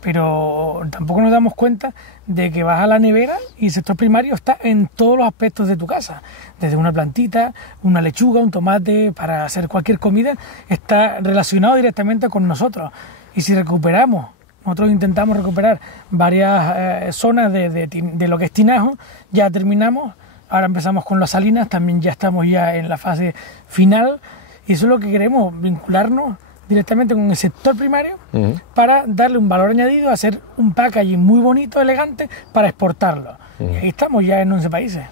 Pero tampoco nos damos cuenta de que vas a la nevera y el sector primario está en todos los aspectos de tu casa. Desde una plantita, una lechuga, un tomate, para hacer cualquier comida, está relacionado directamente con nosotros. Y si recuperamos, nosotros intentamos recuperar varias zonas de lo que es tinajo, ya terminamos, ahora empezamos con las salinas, también ya estamos ya en la fase final, y eso es lo que queremos, vincularnos directamente con el sector primario para darle un valor añadido, hacer un packaging muy bonito, elegante, para exportarlo. Y ahí estamos ya en 11 países.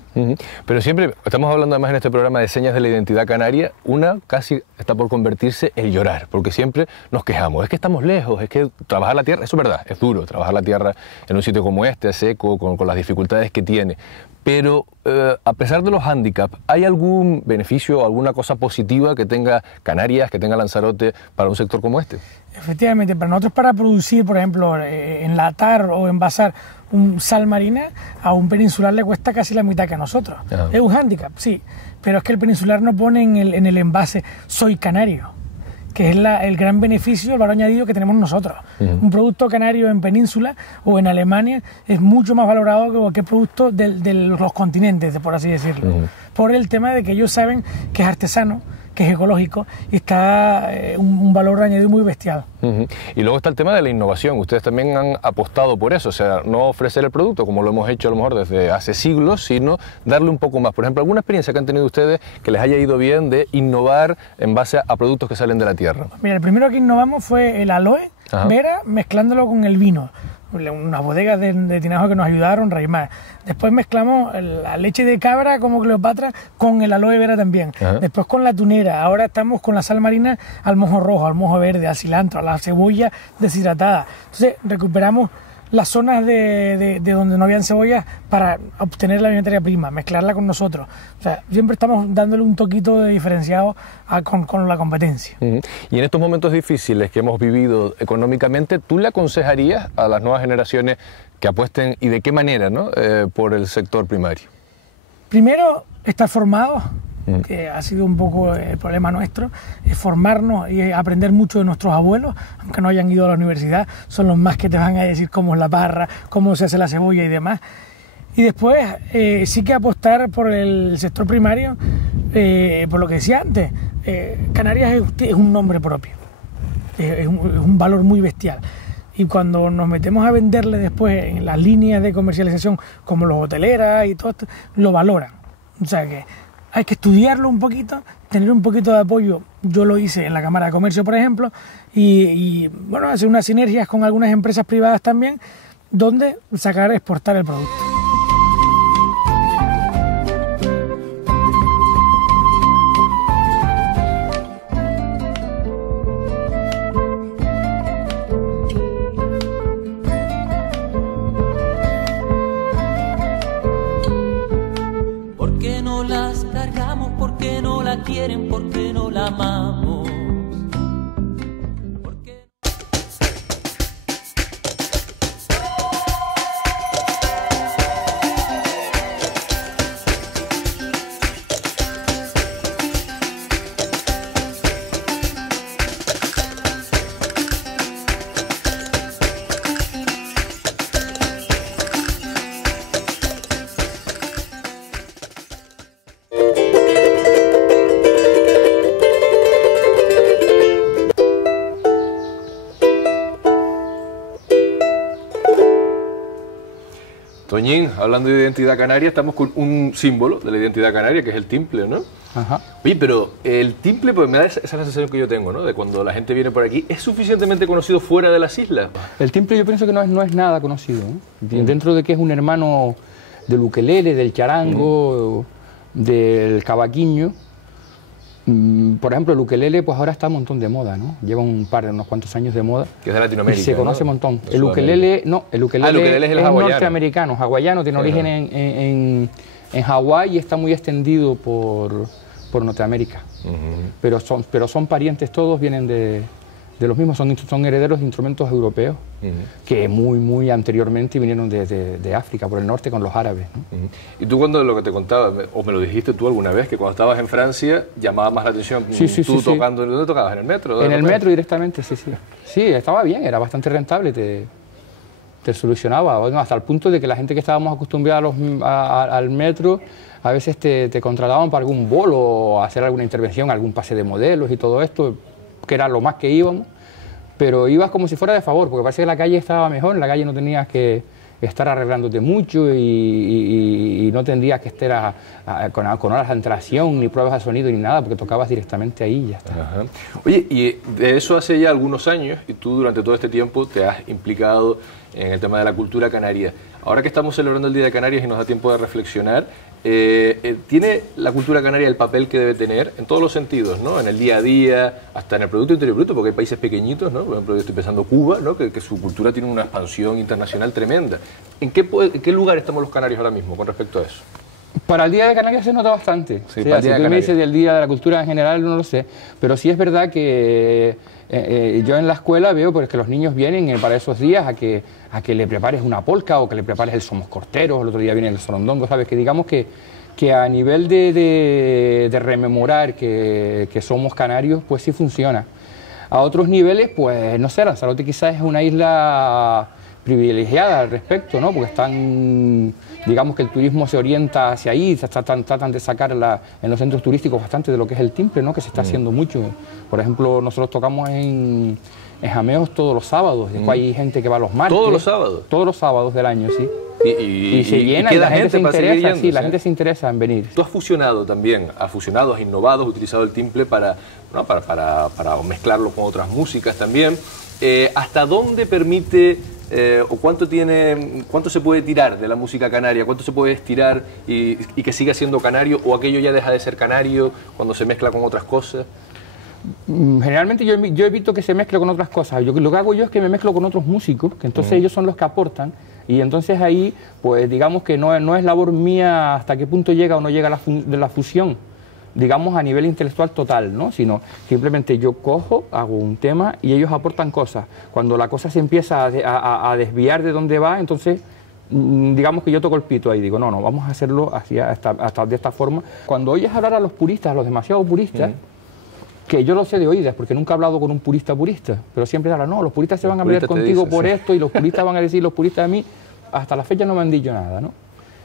Pero siempre estamos hablando además en este programa de señas de la identidad canaria, una casi está por convertirse en llorar, porque siempre nos quejamos, es que estamos lejos, es que trabajar la tierra, eso es verdad, es duro, trabajar la tierra en un sitio como este, seco, con las dificultades que tiene. Pero a pesar de los hándicaps, ¿hay algún beneficio, alguna cosa positiva que tenga Canarias, que tenga Lanzarote para un sector como este? Efectivamente, para nosotros, para producir, por ejemplo, enlatar o envasar un sal marina, a un peninsular le cuesta casi la mitad que a nosotros. Es un hándicap, sí, pero es que el peninsular no pone en el envase "soy canario", que es el gran beneficio, el valor añadido que tenemos nosotros. Un producto canario en península o en Alemania es mucho más valorado que cualquier producto de los continentes, por así decirlo. Por el tema de que ellos saben que es artesano, que es ecológico y está un valor añadido muy bestial. Y luego está el tema de la innovación. Ustedes también han apostado por eso, o sea, no ofrecer el producto como lo hemos hecho a lo mejor desde hace siglos, sino darle un poco más. Por ejemplo, ¿alguna experiencia que han tenido ustedes que les haya ido bien de innovar en base a productos que salen de la tierra? Mira, el primero que innovamos fue el aloe vera mezclándolo con el vino. Unas bodegas de tinajo que nos ayudaron, Raimar. Después mezclamos la leche de cabra como Cleopatra con el aloe vera también. Después con la tunera. Ahora estamos con la sal marina al mojo rojo, al mojo verde, al cilantro, a la cebolla deshidratada. Entonces recuperamos las zonas de donde no habían cebollas para obtener la materia prima, mezclarla con nosotros. O sea, siempre estamos dándole un toquito de diferenciado con la competencia. Y en estos momentos difíciles que hemos vivido económicamente, ¿tú le aconsejarías a las nuevas generaciones que apuesten y de qué manera, ¿no? Por el sector primario? Primero, estar formados, que ha sido un poco el problema nuestro, es formarnos y aprender mucho de nuestros abuelos, aunque no hayan ido a la universidad, son los más que te van a decir cómo es la parra, cómo se hace la cebolla y demás. Y después sí que apostar por el sector primario, por lo que decía antes, Canarias es un nombre propio, es un valor muy bestial. Y cuando nos metemos a venderle después en las líneas de comercialización, como los hoteleras y todo esto, lo valoran. O sea que hay que estudiarlo un poquito, tener un poquito de apoyo. Yo lo hice en la Cámara de Comercio, por ejemplo, y bueno, hacer unas sinergias con algunas empresas privadas también, donde exportar el producto. Quieren porque no la amamos. Toñín, hablando de identidad canaria, estamos con un símbolo de la identidad canaria, que es el timple, ¿no? Ajá. Oye, pero el timple, pues me da esa sensación que yo tengo, ¿no? De cuando la gente viene por aquí, ¿es suficientemente conocido fuera de las islas? El timple yo pienso que no es nada conocido, ¿no? Dentro de que es un hermano del ukelele, del charango, del cavaquinho. Por ejemplo, el ukelele pues ahora está un montón de moda, ¿no? Lleva unos cuantos años de moda. Que es de Latinoamérica, y se conoce un ¿no? montón. El ukelele, no, el ukelele es norteamericano, hawaiano, tiene origen en Hawái y está muy extendido por Norteamérica. Pero son parientes todos, vienen de los mismos, son herederos de instrumentos europeos que muy anteriormente vinieron de África, por el norte, con los árabes, ¿no? Y tú cuando lo que te contaba, o me lo dijiste tú alguna vez, que cuando estabas en Francia llamaba más la atención tú tocando, ¿dónde tocabas? ¿En el metro? En el metro directamente, sí. Sí, estaba bien, era bastante rentable, te solucionaba, bueno, hasta el punto de que la gente que estábamos acostumbrados al metro, a veces te contrataban para algún bolo, hacer alguna intervención, algún pase de modelos y todo esto, que era lo más que íbamos, pero ibas como si fuera de favor, porque parece que la calle estaba mejor, en la calle no tenías que estar arreglándote mucho y no tendrías que estar con horas de entración, ni pruebas de sonido, ni nada, porque tocabas directamente ahí y ya está. Ajá. Oye, y de eso hace ya algunos años, y tú durante todo este tiempo te has implicado en el tema de la cultura canaria. Ahora que estamos celebrando el Día de Canarias y nos da tiempo de reflexionar, ¿tiene la cultura canaria el papel que debe tener en todos los sentidos, ¿no? En el día a día, hasta en el Producto Interior Bruto, porque hay países pequeñitos, ¿no? Por ejemplo, yo estoy pensando Cuba, ¿no? Que su cultura tiene una expansión internacional tremenda. ¿En qué lugar estamos los canarios ahora mismo con respecto a eso? Para el Día de Canarias se nota bastante. Sí, o sea, si tú me dices del Día de la Cultura en general, no lo sé. Pero sí es verdad que yo en la escuela veo pues, que los niños vienen para esos días a que le prepares una polca o que le prepares el Somos Corteros, el otro día viene el Sorondongo, ¿sabes? Que digamos que a nivel de rememorar que somos canarios, pues sí funciona. A otros niveles, pues no sé, Lanzarote quizás es una isla privilegiada al respecto, ¿no? Porque digamos que el turismo se orienta hacia ahí, tratan de sacar en los centros turísticos bastante de lo que es el timple, ¿no? Que se está haciendo mucho. Por ejemplo, nosotros tocamos en Jameos todos los sábados, después hay gente que va los martes. ¿Todos los sábados? Todos los sábados del año, sí. Y se llena y la gente se interesa, sí, la gente se interesa en venir. Tú has fusionado también, has innovado, has utilizado el timple para mezclarlo con otras músicas también. ¿Hasta dónde permite o cuánto se puede tirar de la música canaria? ¿Cuánto se puede estirar y que siga siendo canario, o aquello ya deja de ser canario cuando se mezcla con otras cosas? Generalmente yo evito que se mezcle con otras cosas. Lo que hago yo es que me mezclo con otros músicos, que entonces ellos son los que aportan, y entonces ahí, pues digamos que no es labor mía hasta qué punto llega o no llega la fusión, digamos a nivel intelectual total, ¿no? Sino simplemente yo cojo, hago un tema y ellos aportan cosas. Cuando la cosa se empieza a desviar de donde va, entonces digamos que yo toco el pito ahí, digo, no, vamos a hacerlo hasta de esta forma. Cuando oyes hablar a los puristas, a los demasiado puristas, que yo lo sé de oídas, porque nunca he hablado con un purista, pero siempre hablan, no, los puristas se van a pelear contigo por esto, y los puristas van a decir, los puristas a mí, hasta la fecha no me han dicho nada, ¿no?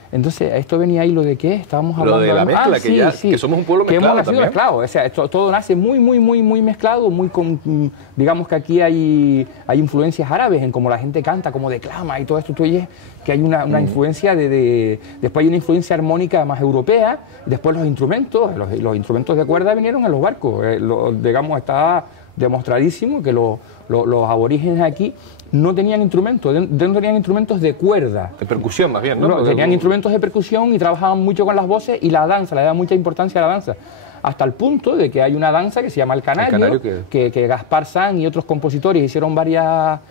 Entonces, esto venía ahí lo de qué, estábamos hablando... Lo de la mezcla, que somos un pueblo mezclado. Que hemos nacido también. mezclado, o sea, todo nace muy mezclado, digamos que aquí hay influencias árabes en cómo la gente canta, cómo declama y todo esto. Tú oyes que hay una influencia después hay una influencia armónica más europea, después los instrumentos de cuerda vinieron en los barcos, digamos, está demostradísimo que los aborígenes aquí no tenían instrumentos, no tenían instrumentos de cuerda. De percusión más bien, ¿no? Tenían instrumentos de percusión y trabajaban mucho con las voces y la danza, le daban mucha importancia a la danza. Hasta el punto de que hay una danza que se llama el canario, que Gaspar Sanz y otros compositores hicieron varias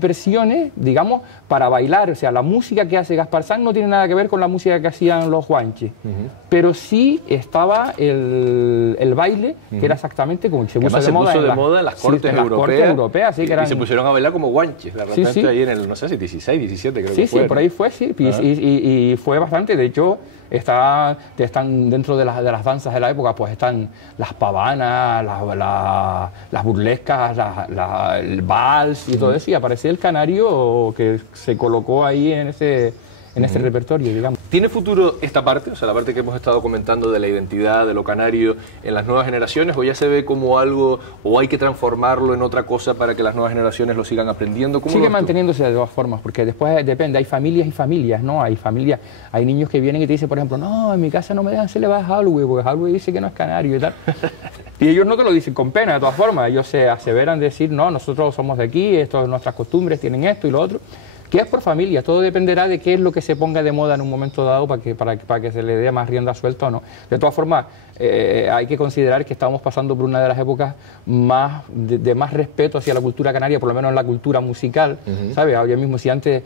versiones, digamos, para bailar. O sea, la música que hace Gaspar Sanz no tiene nada que ver con la música que hacían los guanches. Pero sí estaba el baile, que era exactamente como se puso de moda en las cortes europeas. Sí, que eran... Y se pusieron a bailar como guanches, de repente ahí en el, no sé si 16, 17 creo que fue. Sí, por ahí fue, sí. Y fue bastante, de hecho... Están dentro de las danzas de la época, pues están las pavanas, las burlescas, el vals y todo eso, y aparece el canario que se colocó ahí en en este repertorio, digamos. ¿Tiene futuro esta parte, o sea, la parte que hemos estado comentando de la identidad, de lo canario, en las nuevas generaciones, o ya se ve como algo, o hay que transformarlo en otra cosa para que las nuevas generaciones lo sigan aprendiendo? Sigue manteniéndose de todas formas, porque después depende, hay familias y familias, ¿no? Hay familias, hay niños que vienen y te dicen, por ejemplo, no, en mi casa no me dejan celebrar Halloween, porque Halloween dice que no es canario y tal. Y ellos no te lo dicen con pena, de todas formas, ellos se aseveran de decir, no, nosotros somos de aquí, esto, nuestras costumbres tienen esto y lo otro, que es por familia, todo dependerá de qué es lo que se ponga de moda en un momento dado para que se le dé más rienda suelta o no. De todas formas, hay que considerar que estamos pasando por una de las épocas más de más respeto hacia la cultura canaria, por lo menos en la cultura musical, ¿sabes? Ahora mismo, si antes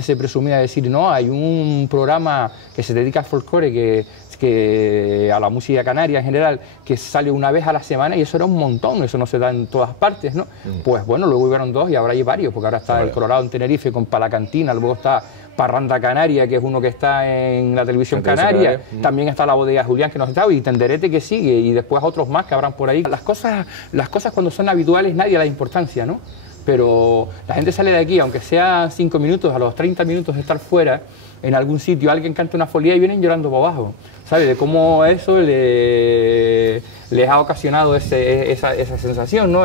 se presumía de decir, no, hay un programa que se dedica al folclore, que a la música canaria en general, que sale una vez a la semana, y eso era un montón, eso no se da en todas partes, ¿no? Pues bueno, luego hubieron dos y ahora hay varios, porque ahora está el Colorado en Tenerife con Palacantina, luego está Parranda Canaria, que es uno que está en la televisión canaria, también está la Bodega Julián, que nos está, y Tenderete, que sigue, y después otros más que habrán por ahí. Las cosas cuando son habituales nadie le da importancia, ¿no? Pero la gente sale de aquí, aunque sea 5 minutos, a los 30 minutos de estar fuera, en algún sitio, alguien canta una folía y vienen llorando por abajo, ¿sabes? De cómo eso les ha ocasionado esa sensación, ¿no?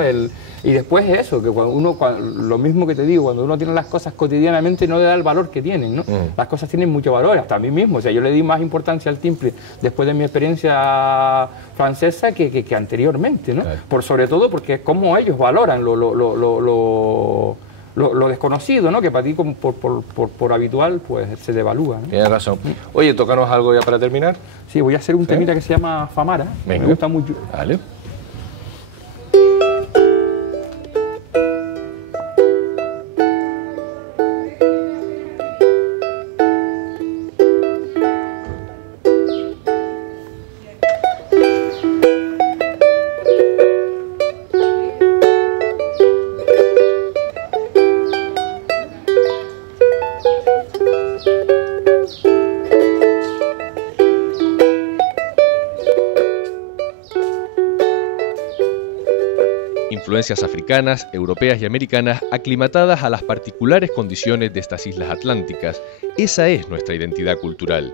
Y después eso, que lo mismo que te digo, cuando uno tiene las cosas cotidianamente no le da el valor que tienen, ¿no? Las cosas tienen mucho valor, hasta a mí mismo. O sea, yo le di más importancia al timbre después de mi experiencia francesa que anteriormente, ¿no? Claro. Sobre todo porque es como ellos valoran lo desconocido, ¿no? Que para ti por habitual pues se devalúa, ¿no? Tienes razón. Oye, tócanos algo ya para terminar. Sí, voy a hacer un temita que se llama Famara. Venga. Me gusta mucho. Vale. Influencias africanas, europeas y americanas aclimatadas a las particulares condiciones de estas islas atlánticas. Esa es nuestra identidad cultural.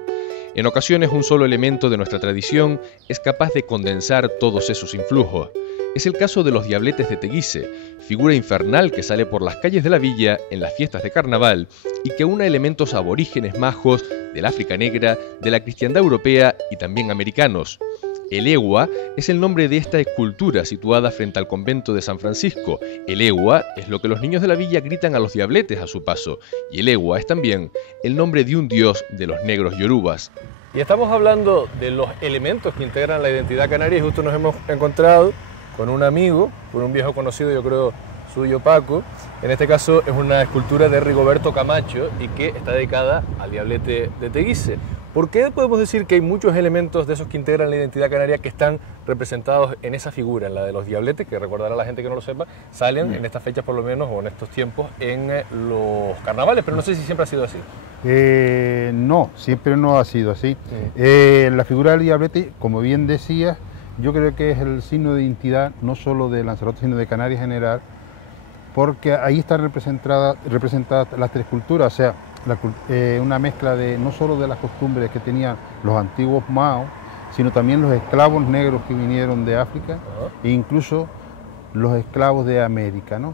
En ocasiones un solo elemento de nuestra tradición es capaz de condensar todos esos influjos. Es el caso de los Diabletes de Teguise, figura infernal que sale por las calles de la villa en las fiestas de carnaval y que une elementos aborígenes majos del África negra, de la cristiandad europea y también americanos. El Ewa es el nombre de esta escultura situada frente al convento de San Francisco. El Ewa es lo que los niños de la villa gritan a los diabletes a su paso. Y el Ewa es también el nombre de un dios de los negros yorubas. Y estamos hablando de los elementos que integran la identidad canaria y justo nos hemos encontrado con un amigo, con un viejo conocido, yo creo, suyo, Paco. En este caso es una escultura de Rigoberto Camacho y que está dedicada al Diablete de Teguise. ¿Por qué podemos decir que hay muchos elementos de esos que integran la identidad canaria que están representados en esa figura, en la de los diabletes, que recordará a la gente que no lo sepa, salen en estas fechas por lo menos, o en estos tiempos, en los carnavales, pero no sé si siempre ha sido así? No, siempre no ha sido así. La figura del diablete, como bien decías, yo creo que es el signo de identidad no solo de Lanzarote, sino de Canarias en general, porque ahí están representadas las tres culturas, o sea, una mezcla de no solo de las costumbres que tenían los antiguos maos, sino también los esclavos negros que vinieron de África e incluso los esclavos de América, ¿no?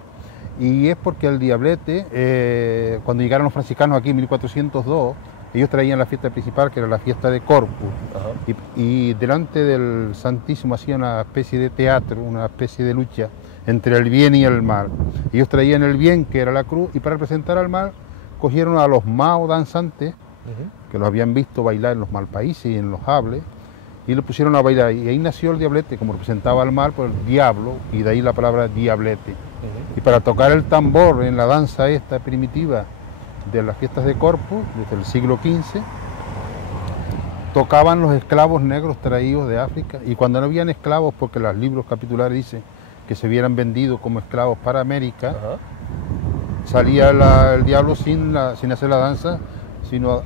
Y es porque el diablete, cuando llegaron los franciscanos aquí en 1402, ellos traían la fiesta principal, que era la fiesta de Corpus, y delante del Santísimo hacían una especie de teatro, una especie de lucha entre el bien y el mal. Ellos traían el bien, que era la cruz, y para representar al mal, cogieron a los maos danzantes, que los habían visto bailar en los malpaíses y en los hables, y lo pusieron a bailar. Y ahí nació el diablete, como representaba al mal, por el diablo, y de ahí la palabra diablete. Y para tocar el tambor en la danza esta primitiva de las fiestas de Corpus, desde el siglo XV, tocaban los esclavos negros traídos de África, y cuando no habían esclavos, porque los libros capitulares dicen que se hubieran vendido como esclavos para América, salía el diablo sin hacer la danza, sino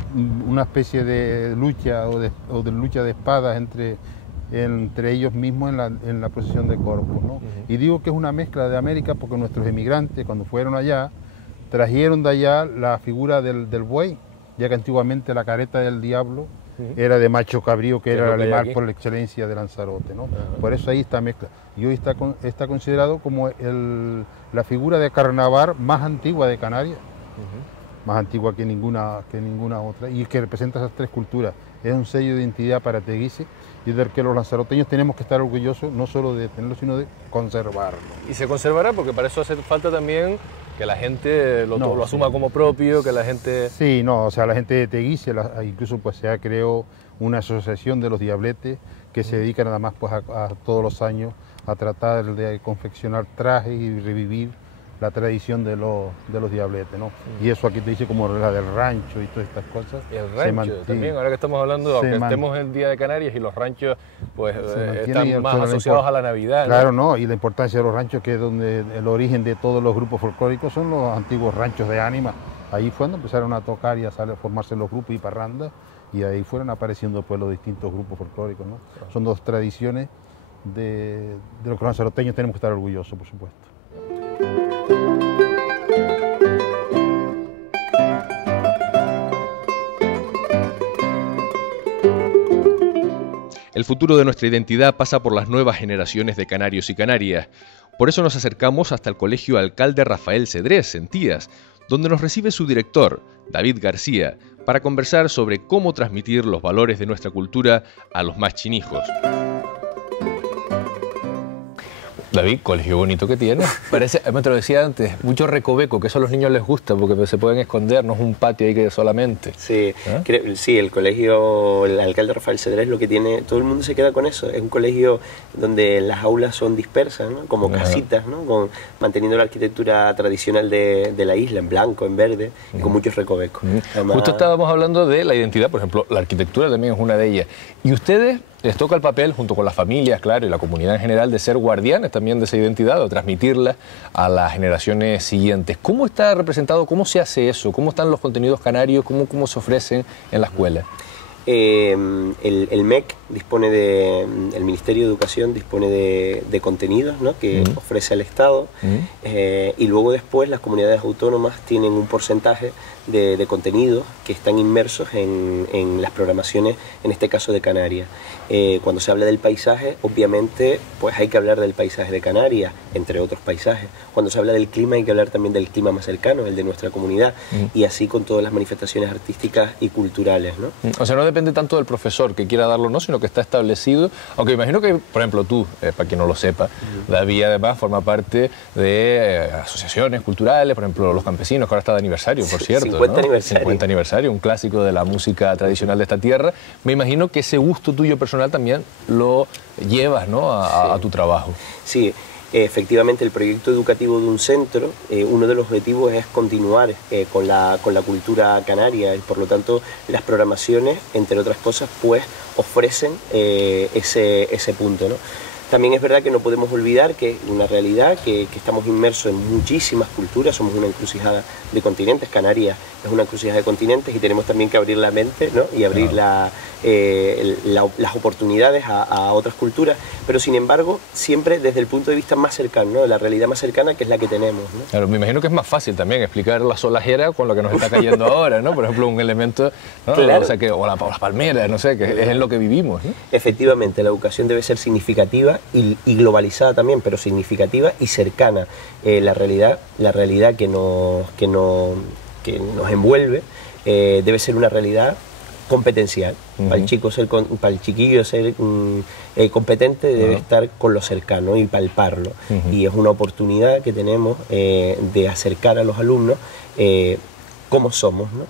una especie de lucha o de lucha de espadas entre ellos mismos en la procesión de Corpus, ¿no? Y digo que es una mezcla de América porque nuestros emigrantes, cuando fueron allá, trajeron de allá la figura del buey, ya que antiguamente la careta del diablo era de macho cabrío, que era el alemán por la excelencia de Lanzarote, ¿no? Por eso ahí está mezcla. Y hoy está considerado como la figura de carnaval más antigua de Canarias, más antigua que ninguna otra, y que representa esas tres culturas. Es un sello de identidad para Teguise y del que los lanzaroteños tenemos que estar orgullosos, no solo de tenerlo, sino de conservarlo. Y se conservará porque para eso hace falta también que la gente lo asuma como propio, que la gente... Sí, no, o sea, la gente de Teguise, incluso pues se ha creado una asociación de los diabletes que se dedica nada más pues a todos los años a tratar de confeccionar trajes y revivir la tradición de los diabletes, ¿no? Y eso aquí te dice como la del rancho y todas estas cosas. Y el rancho también, ahora que estamos hablando, aunque estemos en el Día de Canarias y los ranchos pues están más asociados a la Navidad. Claro, ¿no? Y la importancia de los ranchos, que es donde el origen de todos los grupos folclóricos son los antiguos ranchos de Ánima. Ahí fue donde empezaron a tocar y a formarse los grupos y parrandas, y ahí fueron apareciendo pues los distintos grupos folclóricos, ¿no? Son dos tradiciones de los que los lanzaroteños tenemos que estar orgullosos, por supuesto. El futuro de nuestra identidad pasa por las nuevas generaciones de canarios y canarias. Por eso nos acercamos hasta el Colegio Alcalde Rafael Cedrés, en Tías, donde nos recibe su director, David García, para conversar sobre cómo transmitir los valores de nuestra cultura a los más chinijos. David, colegio bonito que tiene. Parece, me te lo decía antes, mucho recoveco, que eso a los niños les gusta porque se pueden esconder, no es un patio ahí que solamente. Sí, sí, el colegio, el Alcalde Rafael Cedrés, lo que tiene, todo el mundo se queda con eso. Es un colegio donde las aulas son dispersas, ¿no? Como casitas, ¿no? Manteniendo la arquitectura tradicional de la isla, en blanco, en verde, y con muchos recovecos. Además, justo estábamos hablando de la identidad, por ejemplo, la arquitectura también es una de ellas. Y ustedes les toca el papel, junto con las familias, claro, y la comunidad en general, de ser guardianes también de esa identidad, o transmitirla a las generaciones siguientes. ¿Cómo está representado, cómo se hace eso? ¿Cómo están los contenidos canarios? ¿Cómo se ofrecen en la escuela? El MEC dispone el Ministerio de Educación dispone de contenidos, ¿no? Que ofrece al Estado, y luego después las comunidades autónomas tienen un porcentaje de contenidos que están inmersos en las programaciones, en este caso de Canarias. Cuando se habla del paisaje, obviamente pues hay que hablar del paisaje de Canarias, entre otros paisajes. Cuando se habla del clima hay que hablar también del clima más cercano, el de nuestra comunidad, y así con todas las manifestaciones artísticas y culturales, ¿no? O sea, no depende tanto del profesor que quiera darlo o no, sino que está establecido, aunque imagino que, por ejemplo, tú, para quien no lo sepa, David además forma parte de asociaciones culturales, por ejemplo, Los Campesinos, que ahora está de aniversario, por cierto. 50 aniversario. 50 aniversario, un clásico de la música tradicional de esta tierra. Me imagino que ese gusto tuyo personal también lo llevas, ¿no? a tu trabajo. Sí. Efectivamente, el proyecto educativo de un centro, uno de los objetivos es continuar con la cultura canaria, y por lo tanto las programaciones, entre otras cosas, pues ofrecen ese punto, ¿no? También es verdad que no podemos olvidar que es una realidad que estamos inmersos en muchísimas culturas, somos una encrucijada de continentes, Canarias es una encrucijada de continentes, y tenemos también que abrir la mente, ¿no? Y abrir las oportunidades a otras culturas, pero sin embargo siempre desde el punto de vista más cercano, ¿no? De la realidad más cercana, que es la que tenemos, ¿no? Claro, me imagino que es más fácil también explicar la solajera con lo que nos está cayendo ahora, ¿no? Por ejemplo, un elemento, ¿no? Claro. O sea, o las palmeras, no sé, que es en lo que vivimos, ¿no? Efectivamente, la educación debe ser significativa y globalizada también, pero significativa y cercana. La realidad que nos envuelve debe ser una realidad competencial. Para el chiquillo ser competente debe estar con lo cercano y palparlo. Y es una oportunidad que tenemos de acercar a los alumnos cómo somos, ¿no?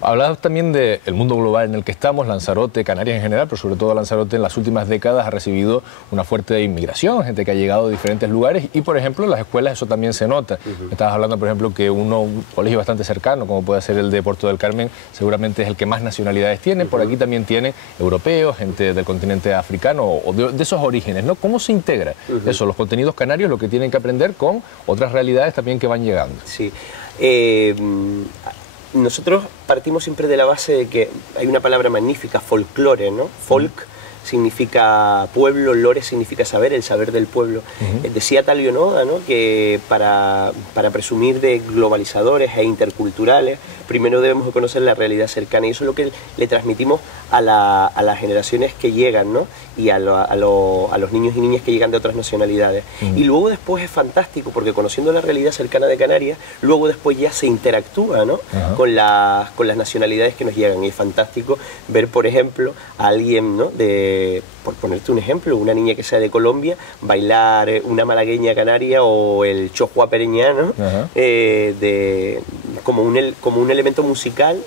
Hablabas también del mundo global en el que estamos, Lanzarote, Canarias en general, pero sobre todo Lanzarote en las últimas décadas ha recibido una fuerte inmigración, gente que ha llegado de diferentes lugares, y por ejemplo en las escuelas eso también se nota. Estabas hablando, por ejemplo, que un colegio bastante cercano, como puede ser el de Puerto del Carmen, seguramente es el que más nacionalidades tiene. Por aquí también tiene europeos, gente del continente africano o de esos orígenes, ¿no? ¿Cómo se integra eso, los contenidos canarios, lo que tienen que aprender con otras realidades también que van llegando? Sí. Nosotros partimos siempre de la base de que hay una palabra magnífica, folclore, ¿no? Folk significa pueblo, lore significa saber, el saber del pueblo. Decía Talio Noda, ¿no?, que para presumir de globalizadores e interculturales, primero debemos conocer la realidad cercana, y eso es lo que le transmitimos a las generaciones que llegan, ¿no?, y a los niños y niñas que llegan de otras nacionalidades. Y luego después es fantástico, porque conociendo la realidad cercana de Canarias, luego después ya se interactúa, ¿no?, con las nacionalidades que nos llegan, y es fantástico ver, por ejemplo, a alguien, ¿no?, por ponerte un ejemplo, una niña que sea de Colombia, bailar una malagueña canaria o el chojuá pereñano, como un elemento musical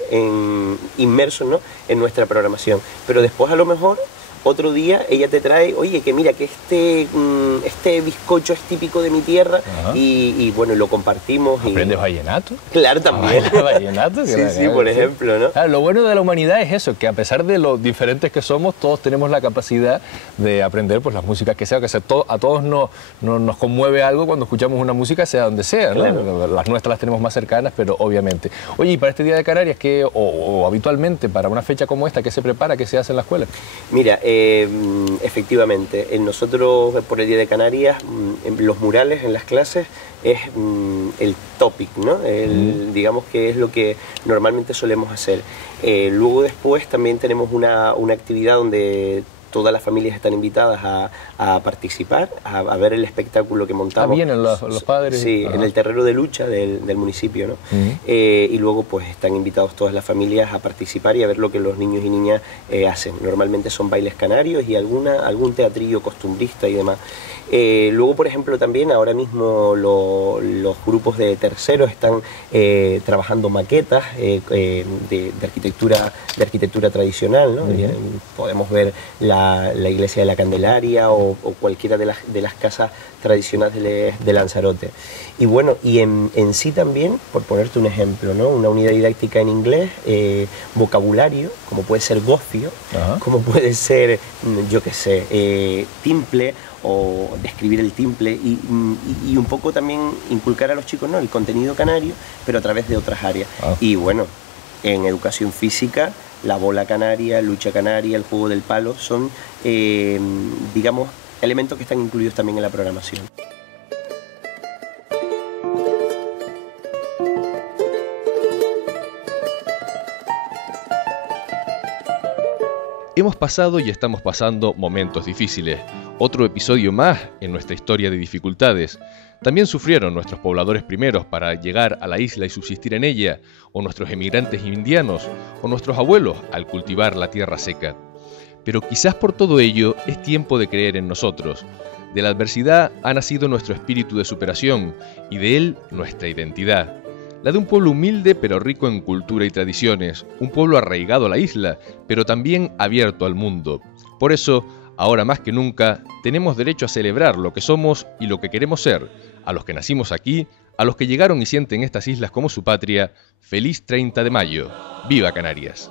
inmerso, ¿no?, en nuestra programación. Pero después a lo mejor otro día ella te trae, oye, que mira, que este bizcocho es típico de mi tierra, y bueno, lo compartimos. ¿Aprendes vallenato? Claro, también. ¿Vallenato? Sí, por ejemplo, ¿no? Claro, lo bueno de la humanidad es eso, que a pesar de lo diferentes que somos, todos tenemos la capacidad de aprender pues las músicas que sea, a todos nos conmueve algo cuando escuchamos una música, sea donde sea, ¿no? Claro. Las nuestras las tenemos más cercanas, pero obviamente. Oye, y para este Día de Canarias, o habitualmente para una fecha como esta, ¿qué se prepara, qué se hace en la escuela? Mira, efectivamente, nosotros por el Día de Canarias, los murales en las clases es el topic, ¿no? Digamos que es lo que normalmente solemos hacer. Luego después también tenemos una actividad donde todas las familias están invitadas a participar, a ver el espectáculo que montamos. ¿Vienen los padres? Sí, en el terreno de lucha del municipio, ¿no? Y luego pues están invitados todas las familias a participar y a ver lo que los niños y niñas hacen. Normalmente son bailes canarios y algún teatrillo costumbrista y demás. Luego, por ejemplo, también ahora mismo los grupos de terceros están trabajando maquetas de arquitectura tradicional, ¿no? Podemos ver la iglesia de la Candelaria o cualquiera de las casas tradicionales de Lanzarote. Y bueno, y en sí también, por ponerte un ejemplo, ¿no?, una unidad didáctica en inglés, vocabulario, como puede ser gofio, como puede ser, yo qué sé, timple, o describir el timple, y un poco también inculcar a los chicos, ¿no?, el contenido canario, pero a través de otras áreas. Y bueno, en educación física, la bola canaria, lucha canaria, el juego del palo, son, digamos, elementos que están incluidos también en la programación. Hemos pasado y estamos pasando momentos difíciles. Otro episodio más en nuestra historia de dificultades. También sufrieron nuestros pobladores primeros para llegar a la isla y subsistir en ella, o nuestros emigrantes indianos, o nuestros abuelos al cultivar la tierra seca. Pero quizás por todo ello es tiempo de creer en nosotros. De la adversidad ha nacido nuestro espíritu de superación y de él nuestra identidad. La de un pueblo humilde pero rico en cultura y tradiciones, un pueblo arraigado a la isla, pero también abierto al mundo. Por eso, ahora más que nunca, tenemos derecho a celebrar lo que somos y lo que queremos ser, a los que nacimos aquí, a los que llegaron y sienten estas islas como su patria. Feliz 30 de mayo. ¡Viva Canarias!